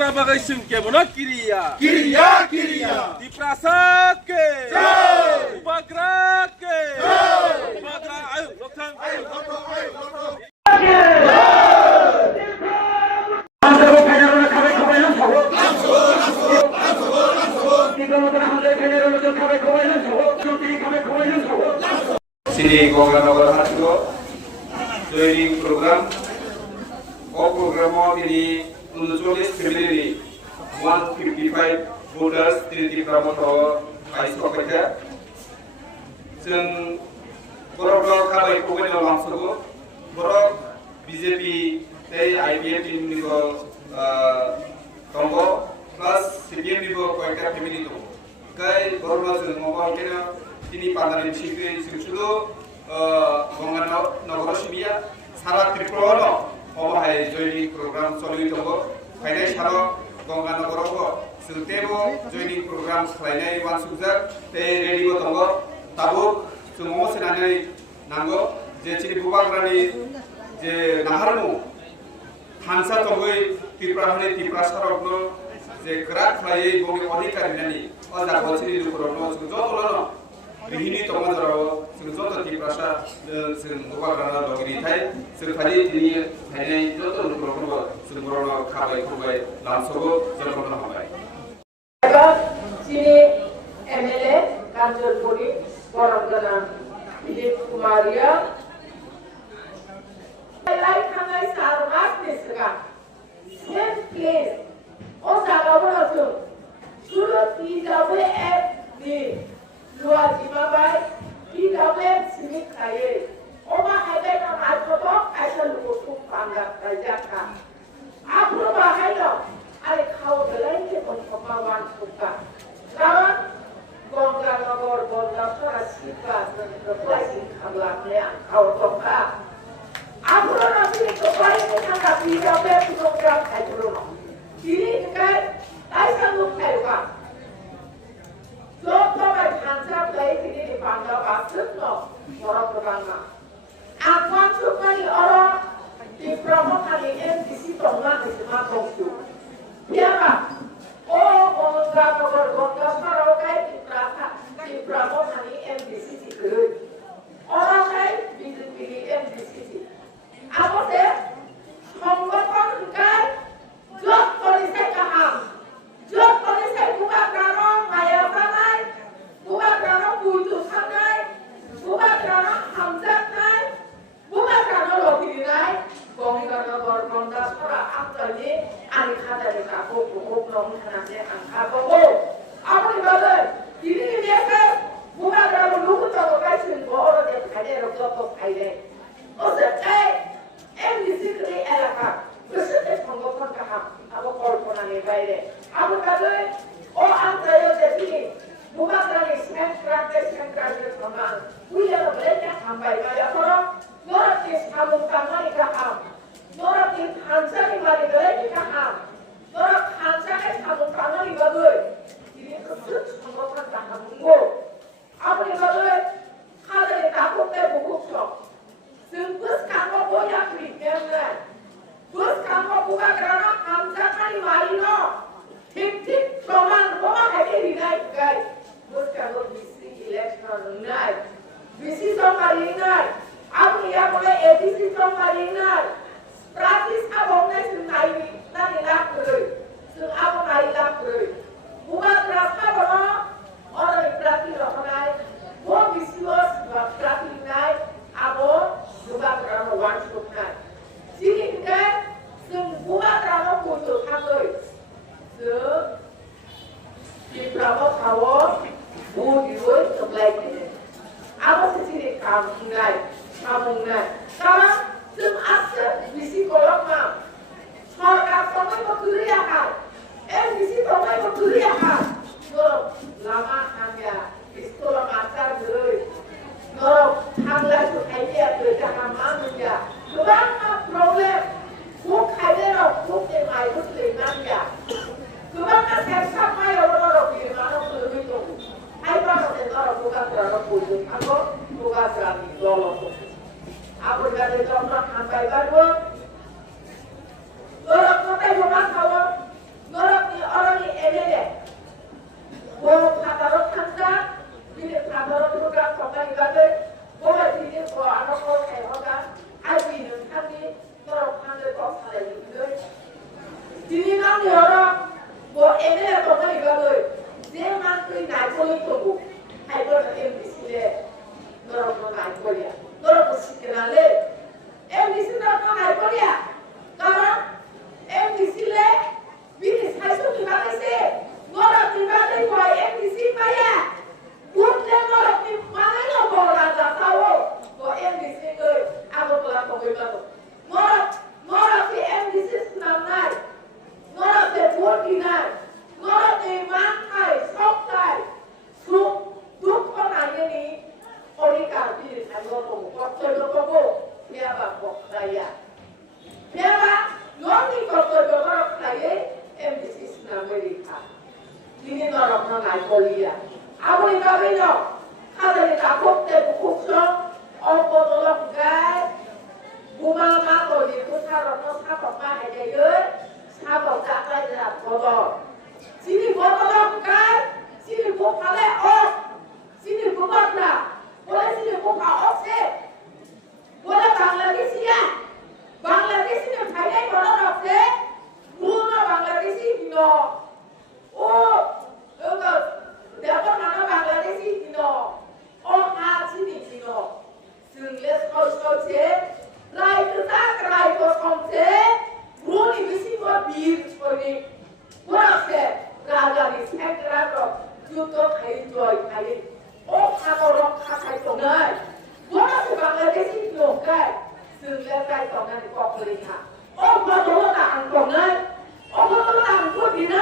Bangana Bagaisim Kebona Kiria. Kiria, Kiria. Di Prasad ke. Jai. Upagra ke. Upagra, ayo, Loksan. Ayo, Loksan. Sini Gonganagar Hatigo joining program. All program ini menulis family 155 voters di promotor ISO kerja. Seng borok kabai kuben langsung borok BJP IPF ini Congo plus CPM nibo koyka family itu. Kai borok seng mau kena ini pandangan sipil sudah Gonganagar Shibia salah triplo Hai joining program solid togo kainai saro Gonganagar ko sentebo joining program kainai wan sujak te ready go togo tabu sumo senanai nango je chiri bubagrani je naharmu hansa togoi tipra sarogno je krak khai bongi odhikari nani oja bochiri lukurno jotolono Ini tomat jaro sengjoto tiprasa bubagrana dogiri thai sengkhali tini thainai joto lukurno sengborno khabai khubai lamsogo jorono habai sini MLA Kanjurpuri Borogana Dilip Kumaria lai khangai sarmas nisga same place o jagabona to surat TWF di luar Zimbabwe TWF sini kaya oma ada nama ajobo asal lukutuk panggap rajaka aku bahaya ada kau belai ke pemawan suka kawan Gonganagar Bondasara Sika terpelajari kabelnya kau toka aku nanti kembali menangkap TWF program kajian ini kan saya lupa juga Contoh hansa play ini dipanggil pasut no orang berbangga. Akan supaya orang di promo kali MDC tongga di semua tongsu. Biarlah. Oh, Gonganagar Bondasara kayak di promo kali MDC dikeluh. Orang kayak pilih MDC. Apa deh? Mengapa kan? Jod polisi kaham. Jod polisi buka karong maya panai. Buka karong butuh sanai. Buka karong hamzat nai. Buka karong logi nai. Gonganagar Bondasara akhirnya anikah dari kaku buku nong tanahnya angka buku. Apa di bawah? Ini biasa. Buka karong lugu tahu kai sini orang dia kaya rokok kaya. Oke, MDC kini elaka. Kesulitan penggokan kaham. Aku kolpona ni baire. Aku kata, oh antara jadi bukan dari praktek sama. Uya belajar sampai pada orang noratis kamu kamari kaham. Noratis hansa ni mari belajar kaham. Norat hansa ni kamu kamari bagus. Ini kesulitan penggokan kaham. Aku ni bagus. Kalau ni takut buku sok. Sempus kamu boleh berikan. Bus kamu buka kerana hamsa kali marino. Tip roman ada di naik guys. Bus kamu bisi election naik. Bisi somari naik. Aku ya boleh edisi somari naik. Praktis abangnya sendiri. Nanti nak 지리랑 여러 뭐 애매한 것만 이거를 내만 그 날고리 통고 할거는 MBC에 너라고 날고리야 너라고 시켜날래 MBC는 또 날고리야 까라 MBC에 미리 살수 기반에서 너라 기반에 와 MBC 마야 문제 너라 기반에 너라 싸워 뭐 MBC 그 아무거나 보이면 너라 그 MBC 남날 너라 그 보기날 너라 그 만kai 속kai 쑥 아니니 어리가 비를 잘못하고 겉절도 보고 배아가 먹다야 배아가 너니 겉절도 먹다야 MBC 스나메리카 니네 너라면 알콜리야 아무리 가비너 하늘이 다 곱대 북극성 엎어도록 가 부마마 거리 그 사람은 사법만 해야 사법 짝까지나 보도 지니 보도록 가 지니 보팔에 지니 보박나 boleh sini buka offset boleh Bangladesia Bangladesia Thailand boleh offset Bruno Bangladesia dino enggak dapat mana Bangladesia dino sini dino singles kau je rai kau komse Bruno bisi buat bir seperti boleh raja di sektor juto kain 하도록 하살 동안 뭐라고 방글라데시 용갈 승려갈 동안 꼬불이나 뭐로나 안 동안 뭐로나 안 꼬비나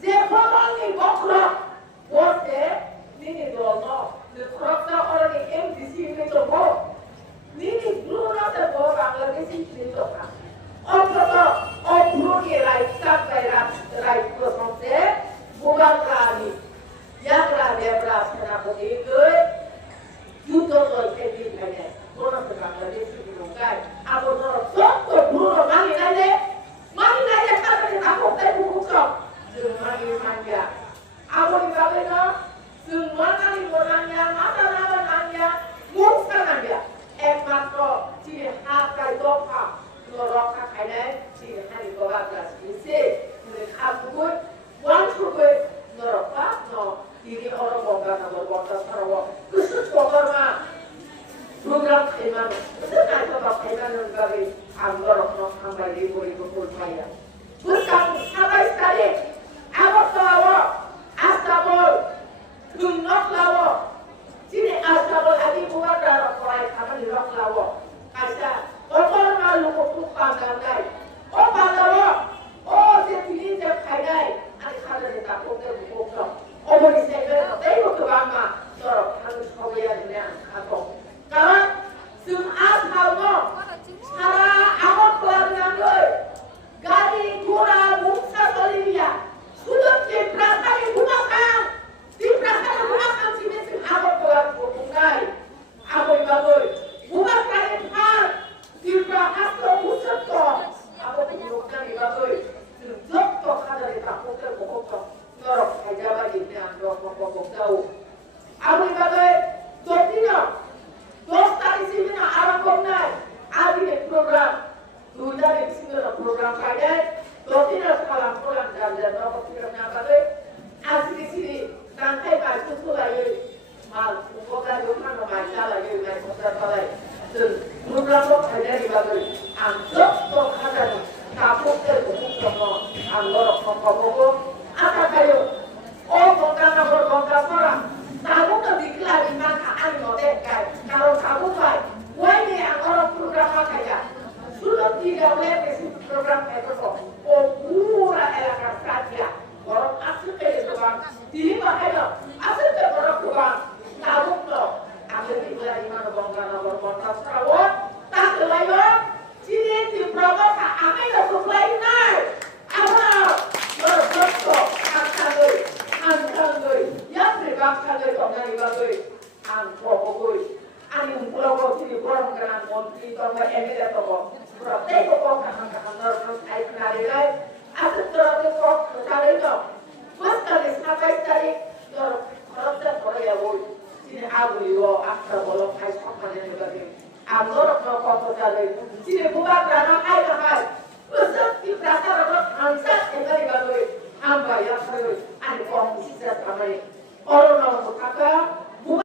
제 포망이 먹으러 뭐세 니니 너너 그렇다 어른이 MDC를 주고 니니 브루나서 뭐 방글라데시 주고가 브루니 라이트가 라이트 선세 무방가니 Yang beras kenapa itu? Juto jadi kaya, orang Bangladesh itu bukan. Aku nak dulu mani aja kalau kita takut buku sok, mani. Aku di sana, semua kali orangnya, mata namanya, muka namanya, emang ciri harga doa, lorok kaya, ciri hari doa beras isi, aku pun, wanita lorok Ini orang bongkar nomor bongkar Sarawak. Khusus bongkar mah program khaiman. Sebenarnya kalau khaiman bagi anggota orang sampai ribu pulpaya. Bukan sampai sekali. Awak lawa, astabol, dunok lawa. Sini astabol adi buat darah korai apa di rok lawa. Kasa orang malu kupuk pandai. Pandawa. Sepilin jam khaidai. Ani khada ditakut kupuk. 어머니 생각은 내가 그 mamma 서로 하는 소리야 그냥 가고 karena semua hal cara awak pelajaran gari guna muksa Bolivia sudah diperasaan sini awak pelajaran bungai awak bagus bukan kali hal diperasaan pusat awak bukan bagus untuk ada di takut terpukul Norok aja bagi yang pokok tahu. Aku ibadah dokternya, dokter di sini na arah komnai, ada di program, dulu dari sini ada program kaya, dokternya sekarang pulang dan norok programnya apa asli di sini nanti masuk lagi, mal bukan bukan macam lagi, macam apa lagi, dan program kaya di bagai, anggap ada kapuk terpukul semua, anggap pokok apa kayu? Bongkar orang. Kamu kan dikelari maka anu dekai. Kalau kamu baik, ini yang orang program kaya. Sudah tidak boleh ke program itu kok. Pura elakar saja. Orang asli itu bang. Di mana? Asli itu orang bang. Kamu tuh. Asli dikelari mana bongkar Sarawak. Tak layak. Sini di program kami dah supply naik. Apa? Berbentuk angkangoi, yang berbangkangoi tonggang ibagoi, angkogoi, anu pulau sini pulau kerana kontri tonggang emir atau pulau teko kahang normal air narigai, asal terlalu kok sekali tu, mesti sampai sekali, kalau terkorea boy, sini abu yo, akar bolong air sampai ni bagi, angkor kalau kau sekali, sini bukan kerana air kahai. Besar di dasar orang angkat yang dari bagai hamba yang dari ada komisi saya kami orang orang berkata